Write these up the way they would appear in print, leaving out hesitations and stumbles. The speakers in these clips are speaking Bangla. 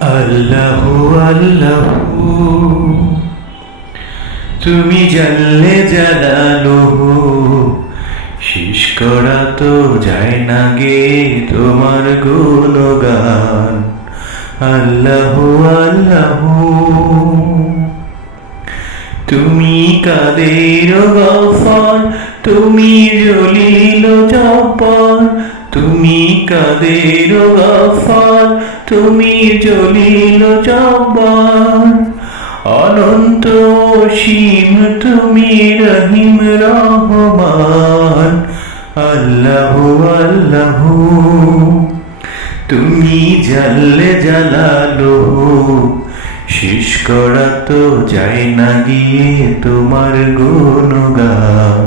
আল্লাহু আল্লাহু তুমি জানলে জালালুহু শেষ করা তো যায় না গে তোমার গুণগান। আল্লাহু আল্লাহু তুমি কাদের গফর, তুমি জলিল জব্বার। তুমি কাদের গফর, তুমি জলিল জব্বার। অনন্ত অসীম তুমি রহিম রহমান। আল্লাহু আল্লাহু তুমি জাল্লে জালালুহু শেষ করা তো যায় না গিয়ে তোমার গুণগান।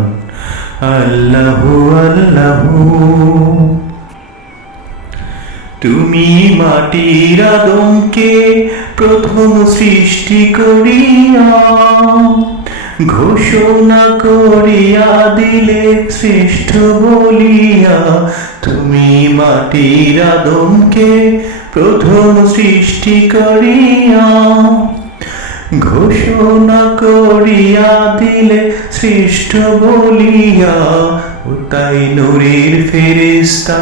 আল্লাহু আল্লাহু তুমি মাটির আদমকে প্রথম সৃষ্টি করিয়া ঘোষণা করিয়া দিলে শ্রেষ্ঠ বলিয়া। তুমি মাটির আদমকে প্রথম সৃষ্টি করিয়া ঘোষণা করিয়া দিলে শ্রেষ্ঠ বলিয়া। ও তাই নূরের ফেরেশতা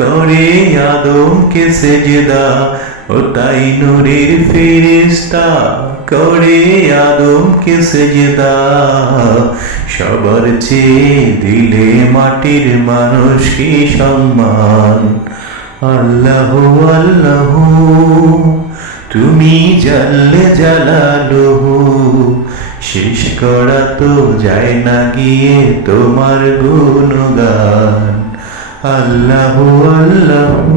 করে আদমকে সেজদা। ও তাই নূরের ফেরেশতা করে আদমকে সেজদা। সবার চেয়ে দিলে মাটির মানুষকে সম্মান। আল্লাহু আল্লাহু তুমি জানলে জালালুহু শেষ করা তো যায় না গিয়ে তোমার গুণগান। আল্লাহু আল্লাহু